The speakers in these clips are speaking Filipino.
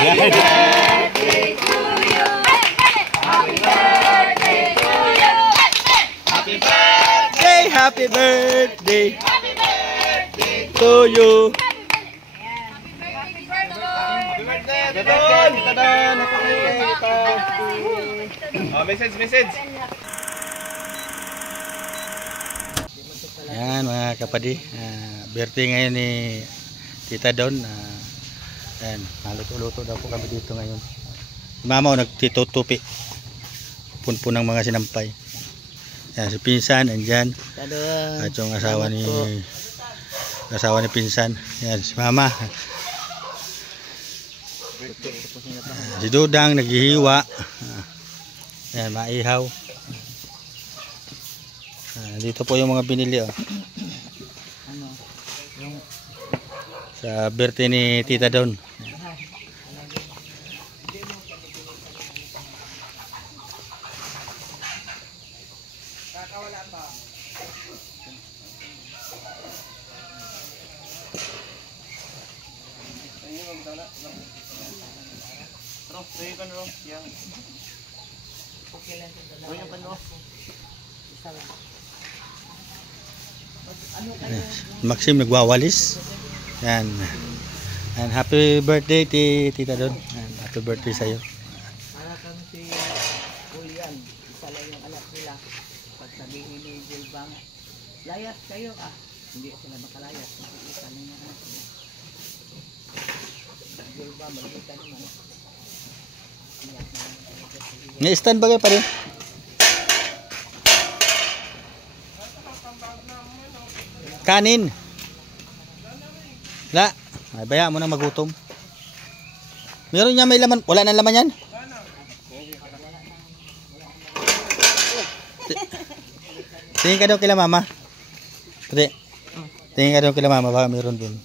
birthday to you. Happy birthday to you. Happy birthday. Happy birthday Happy birthday to you. Tita Don! Tita Don! Oh, message. Yan mga kapadi, birthday ngayon ni Tita Don. Yan, naluto-luto daw po kami dito ngayon. Mama nagtitutupi. Punpun ng mga sinampay. Yan, si Pinsan andyan. At yung asawa ni Pinsan. Yan, si Mama. Si Dudang naghihiwa. Yan, maihaw. Dito po yung mga binili, oh. Sa birthday ni Tita Don. Maxim nagwawalis. Yan. And happy birthday Tita Don. And happy birthday sa iyo. Para kami si Julian, isa lang yung anak nila. Pag sabihin ni Gilbang, layas kayo ah. Hindi sila makalayas. Isa lang yung anak nila. Gilbang, magkita naman. Ni-stand ba kayo pa rin? Kanin. La, ay baya mo nang magutom. Meron niya may laman, wala nang laman yan? Tingin ka daw kila mama. Pwede. Tingin ka daw kila mama, baka meron dun.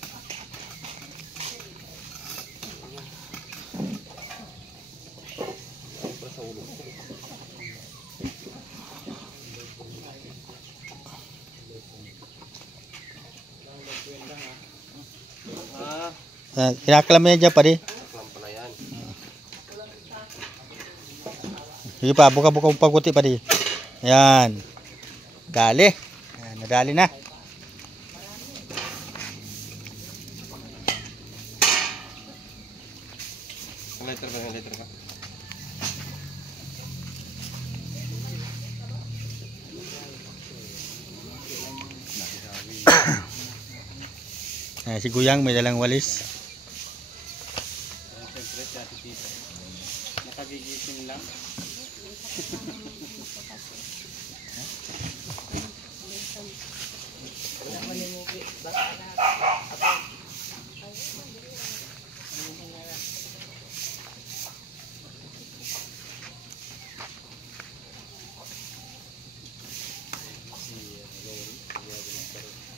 Kinakalam mo yan dyan pa di. Sige pa, buka-buka mong pagkuti pa di. Ayan. Dali. Ayan, nadali na. Letter ka. Si Guyang may dalang walis. Siyempre si Ate Tita. Nakagigising lang.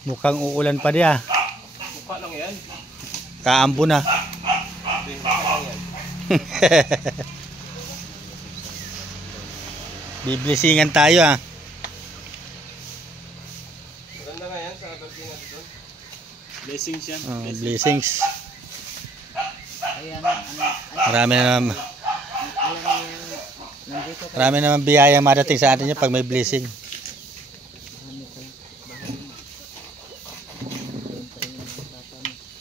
Mukhang uulan pa diya. Mukha lang yan. Kaambo na. Biblisingan tayo ah. Maganda nga yan sa birthday nga dito. Blessings yan. Blessings. Ayan, Marami na naman. nandito ka. Marami naman biyaya madating sa atin yan pag may blessing.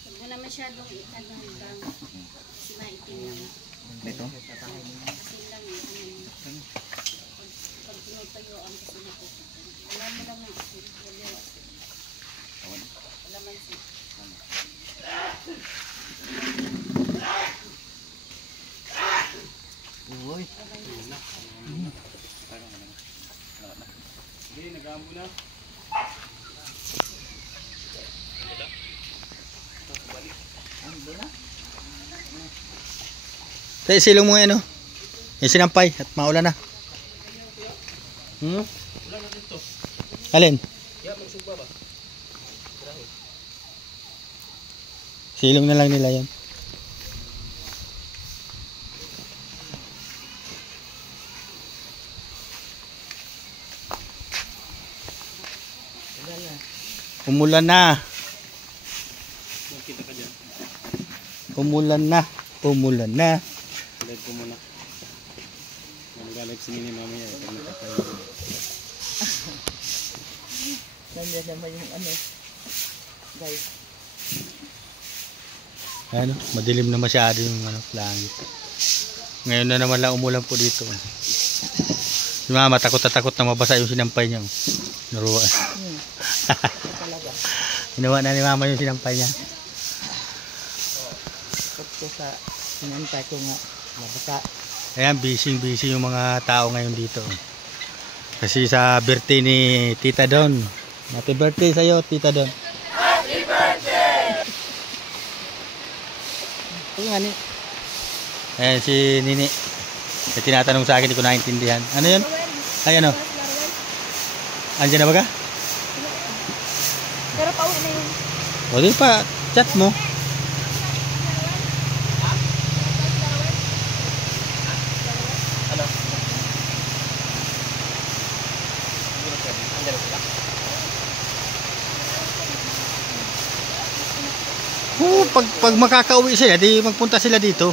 Huwag mo na masyadong itadang kasi maitim naman. Ito? Kasi lang eh. Pag tinutayo ang kasi nito. Wala mo lang ang wala man siya. Uy. Hindi, nag-aambo na. Tayo silong mo ngayon, no? Yung sinampay at maulan na. Alin? Silong na lang nila yan. Umulan na. Magkita ka dyan. Umulan na umulan na. Live ko muna. Mag-live si Nini mamaya. Pag nakatayo. Nandiyan naman yung ano. Guys. Ano, madilim na masyado yung langit. Ngayon na naman lang umulan po dito. Si mama takot na takot na mabasa yung sinampay niya. Naruwa. Talaga. Ginawa na ni mama yung sinampay niya. Ito sa sinantay ko nga. Nabasa. Ayan, busy yung mga tao ngayon dito. Kasi sa birthday ni Tita Don. Happy birthday sa'yo, Tita Don. Happy birthday! Ito nga ni. Ayan si Nini. May tinatanong sa akin, hindi ko naintindihan. Ano yun? Ay ano? Andiyan na ba ka? Pero pauwi na yun. O di pa, chat mo. Pag makakauwi sila, di magpunta sila dito.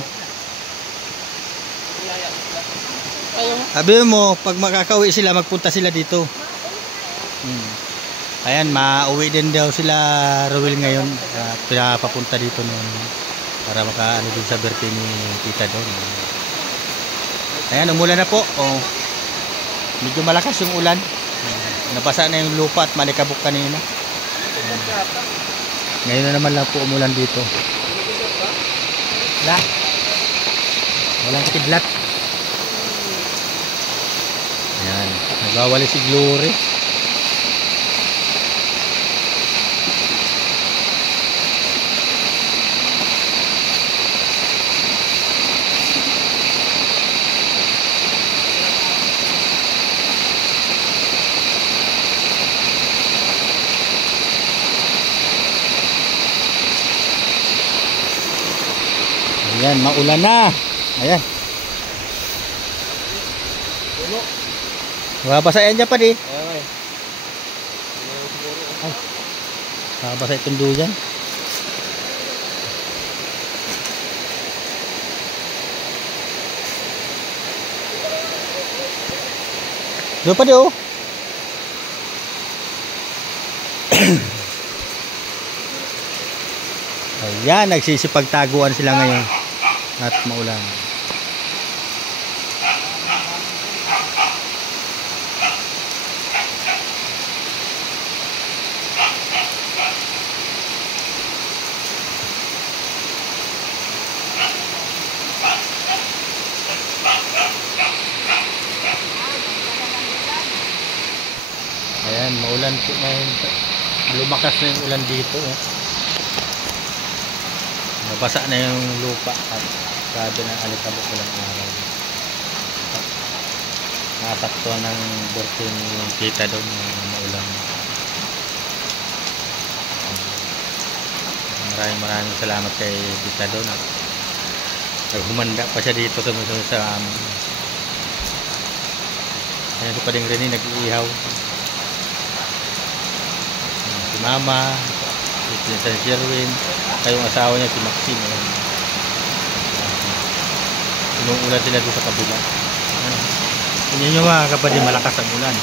Sabi mo, pag makakauwi sila, magpunta sila dito. Ayan, mauwi din daw sila Rowel ngayon. Pinapapunta dito noon para makaano din sa birthday ni Tita Don. Ayan, umulan na po. Oh, medyo malakas yung ulan. Nabasa na yung lupa at malikabok kanina. Ngayon na naman lang po umulan dito. Wala. Walang kidlat. Ayan. Nagwawali si Glory. Ayan, maulan na. Ayan. Mababasayan dyan pa di. Ay. Mababasa itong duyan. Doon pa di oh. Ayan, nagsisipagtaguan sila ngayon. At maulan. Ayan, maulan po ngayon. Lumakas na yung ulan dito. Nabasa na yung lupa at sabi ng alikabok walang araw. Nakasakto ng birthday ni Tita Don ng maulan. Maraming salamat kay Tita Don at naghumanda pa siya dito sa amin. Ayan si Pading Rene nag-iihaw. Si Mama, si Sherwin, kayong asawa niya si Maxine. Inuulan sila doon sa kabila. Tingnan nyo mga kapatid, malakas ang ulan.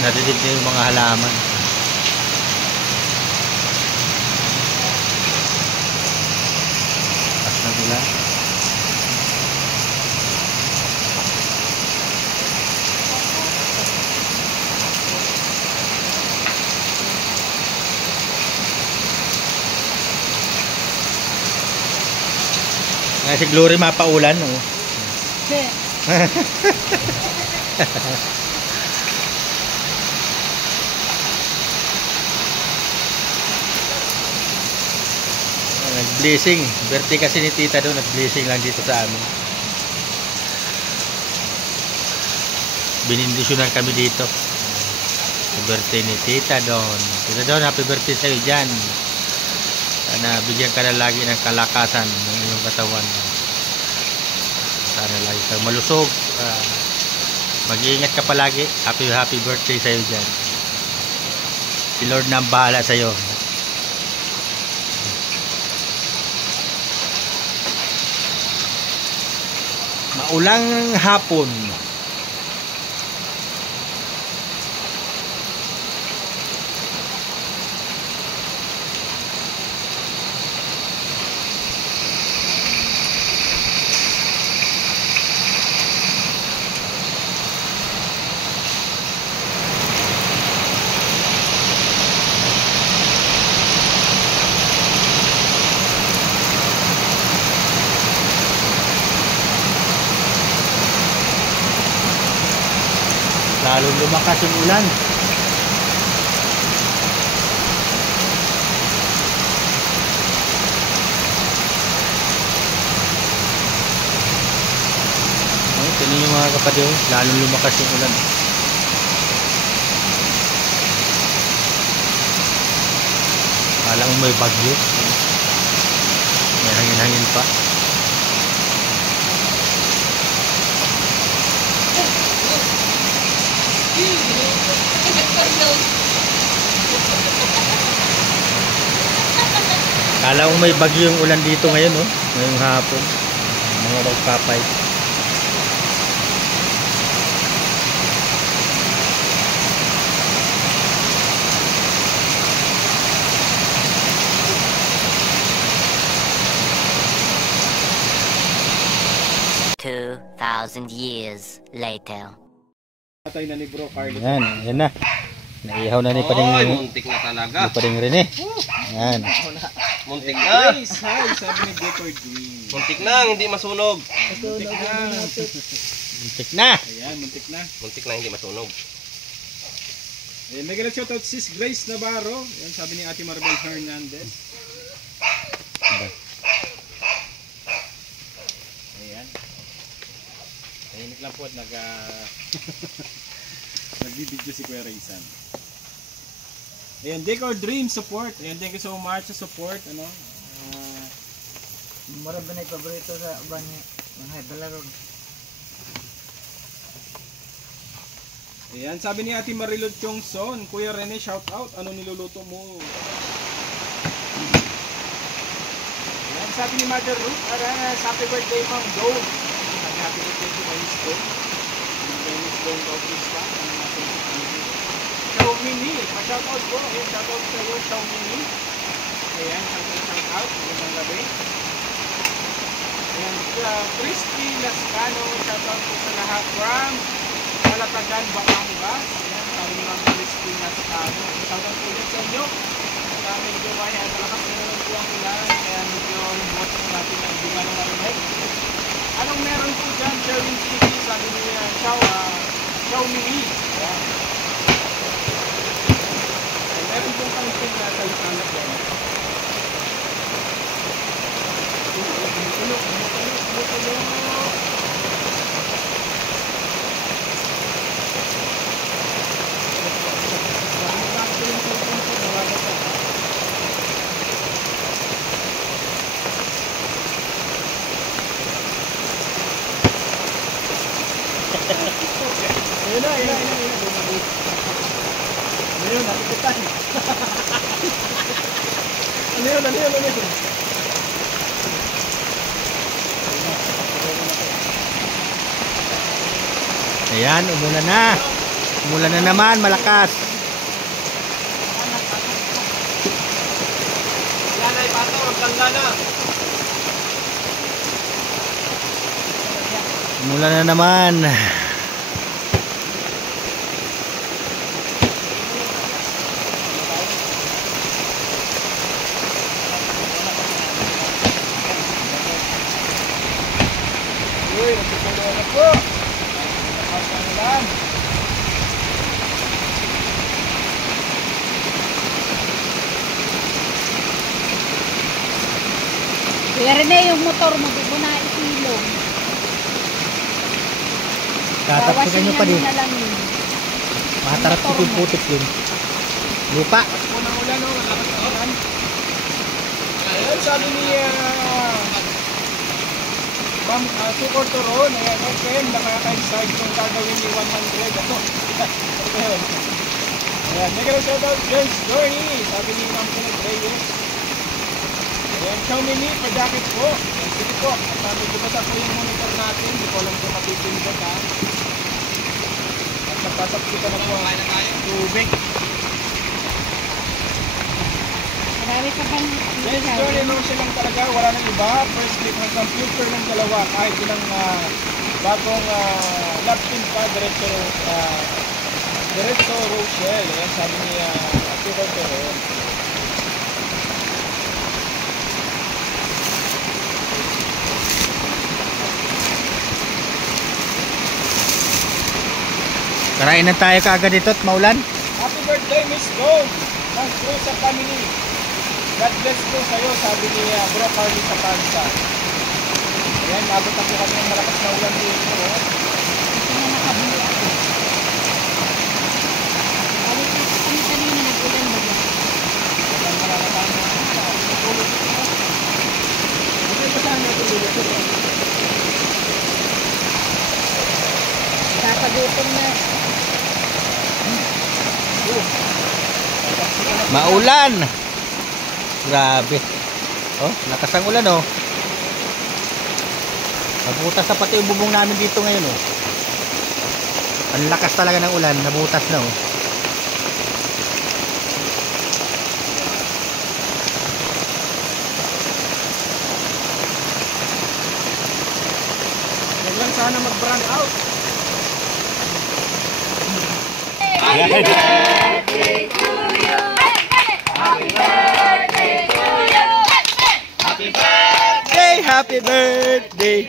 Nadidig na yung mga halaman. Lakas ng ulan. Si Glory mapaulan, no? Nag-blessing. Birthday kasi ni Tita doon, nag-blessing lang dito sa amin. Binindisyonan kami dito. Sa birthday ni Tita Don. Tita Don, happy birthday sa'yo dyan. Sana bigyan ka na lagi ng kalakasan ng iyong katawan. Sana lagi kang malusog. Mag-iingat ka palagi. Happy birthday sa'yo dyan. Si Lord na ang bahala sa'yo. Maulang hapon. Lalong lumakas yung ulan. Oh, ito yung mga kapatid, lalong lumakas yung ulan. Kala mo may bagyo. May hangin-hangin pa. Kala ko may bagyo yung ulan dito ngayon, oh. Ngayong hapon. Mga magpapay. Years later. Patay na ni Bro Carlos. Yan na. Naihaw na ni Pading. Oy, muntik na talaga. Ni Pading Rene. Yan. Muntik na. Guys, hi, sabi ni Decoy Green. Muntik na, hindi masunog. Muntik na. Muntik na. Ayan, muntik na. Muntik na, hindi masunog. Ayan, nag-ilag shoutout sis Grace Navarro. Yan, sabi ni Ate Maribel Hernandez. Ayan. Tahimik lang po at nagbibidyo si Kuya Raysan. Ayan, Decor Dream support. Ayan, thank you so much sa support. Ano? Marami na yung paborito sa banyo. Mga dalaron. Ayan, sabi ni Ate Marilot Chongson, Kuya Rene, shout out. Ano niluluto mo? Ayan, sabi ni Mother Ruth, happy birthday, Ma'am Dove. Happy birthday to Miss Dove. Miss Dove Bautista. Chow Mini, shout out po. Ayan, shout out sa iyo, Chow Mini. Ayan, shout out. Magandang gabi. Ayan, Crispy Lascano, shout out po sa lahat from Malatagan, Batangas. Ayan, sabi ni Ma'am Crispy Lascano. Shout out po ulit sa inyo. At medyo kaya malakas na naman po ang ulan. Kaya medyo remote natin ang hindi ka na marinig. Anong meron po dyan, Sherwin TV? Sabi ni Chow Mini. Ayan. Ay, meron pong kanitin na sa lisanap dyan. Ayan, umulan na. Umulan na naman, malakas. Yan ay pato, magtanda na. Umulan na naman. Uy, nagpapagawa na po. Nakapagpagaan. Kuya Rene, yung motor mo, di mo na isilong. Tatapsikan nyo pa din. na lang yun. Matarap si putik yun. Lupa. Unang ulan, no? Malakas na ulan. Ayun, sabi ni Ma'am Sukor Turon, ayan, FM, nakaka-excite kung gagawin ni 100. Ako, ano yun? Ayan, mega shoutout, James Journey, sabi ni Ma'am Kenneth Reyes. Ayan, Xiaomi pa-jacket po. Ayan, sige po, at medyo basa po yung monitor natin, hindi ko alam kung mapipindot ha. At nagpasapsika na po ang tubig. Marami ka bang Yes, Johnny, no siya lang talaga, wala nang iba. First click ng computer ng dalawa, kahit ilang bagong laptop pa, diretso Rochelle. Ayan, sabi ni Ate Rochelle. Karain na tayo kaagad dito at maulan. Happy birthday, Miss Gold! Ng Cruz sa family. God bless po sa'yo, sabi ni Bro Carly sa Pansa. Ayan, abot na po kami ng malakas na ulan dito. Ito na nakabili ako. Kami kanina nag-ulan ba dyan? Walang malalatan na natulog ito. Kasi pa saan natulog ito? Kakagutom na. Maulan. Grabe. Oh, lakas ang ulan oh. Nabutas na pati yung bubong namin dito ngayon oh. Ang lakas talaga ng ulan, nabutas na oh. Huwag lang sana mag-brand out. Happy birthday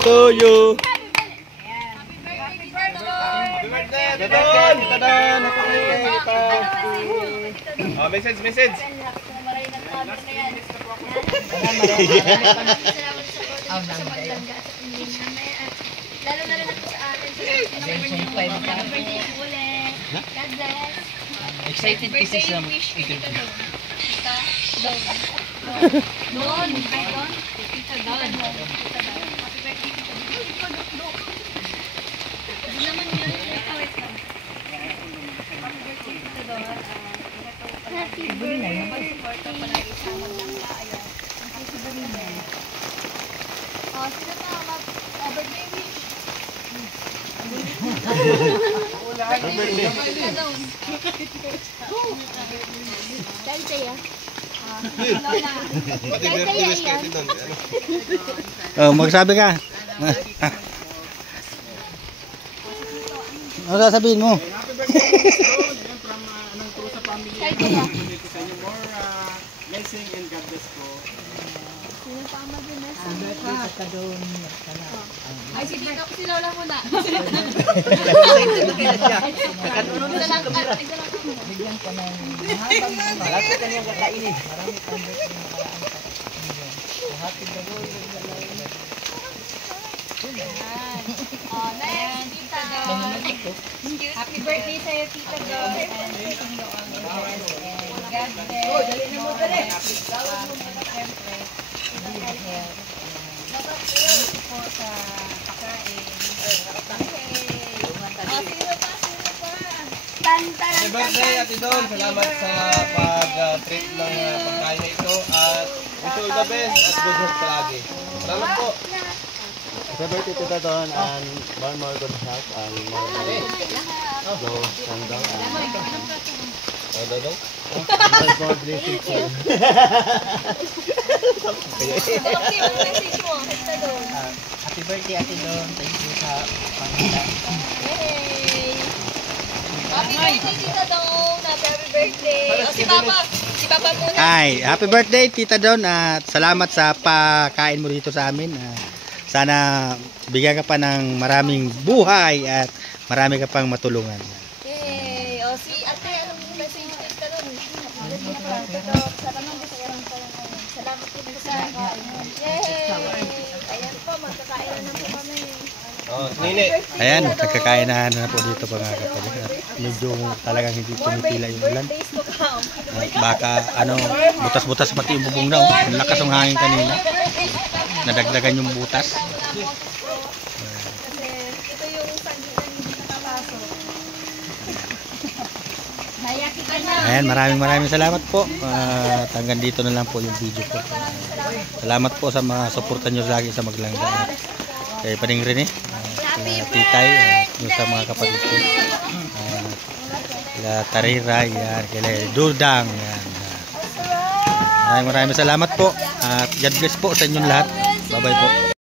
to you. Oh, message. Lalo na rin po sa atin. God bless. Excited kasi sa Don. Tita Don. Happy birthday, Tita Don. Ano naman yun? Wait lang. Happy birthday, Tita Don. Happy birthday. Pag-suporta pala isang magdangga. Ayan. Happy birthday. Oh, sino pa? Birthday wish. Birthday. Tita Don. Dahil sa'yo. Oh, magsabi ka. Ano sasabihin mo? Happy birthday, Miss Gold. Ayan, from ng Cruz sa family. Donate ko sa inyo more blessing and God bless po. Sino pa ang mag-bless? Ah, Ay, si Tito, si Lola muna. excited na kaya siya. Isa lang ako. Bigyan ka ng mahabang marami ka niyang kakainin. Marami kang birthday na paraan sa happy birthday. Oh, next, Tita Don. Happy birthday sa'yo, Tita Don. And wishing you all the best. And God bless. Oh, dali na mo dali. Siyempre, good health. Thank you po sa pagkain. Oh, sino pa? Happy birthday, Ate Don. Salamat sa pag-treat ng pagkain na ito at wish you all the best at good health palagi. Salamat po. Happy birthday to Don and more good health and more go and down and more blessings. Happy birthday Ate Don. Thank you sa pangita. Yay! Happy birthday, Tita Don! Happy birthday! O, si Papa muna. Ay, happy birthday Tita Don at salamat sa pakain mo dito sa amin. Sana bigyan ka pa ng maraming buhay at marami ka pang matulungan. Yay! O, si Ate, anong message ni Tita Don? Salamat po sa kain. Yay! Ayan po, magkakainan na po kami. Oh, Nini. Ayan, nagkakain na po dito mga kapatid. At medyo talagang hindi tumipila yung ulan. At baka butas-butas pati yung bubong na. Ang lakas ng hangin kanina. nadagdagan yung butas. Kasi ito yung saging na hindi nakapasok. Ayan, maraming salamat po. Hanggang dito na lang po yung video ko. Salamat po sa mga suporta nyo lagi sa Maglangga. Kay Paning Rene, Titay, yung sa mga kapatid ko. Kila Tarira, yan, kila Dudang, yan. Maraming salamat po. At God bless po sa inyong lahat. Bye bye po.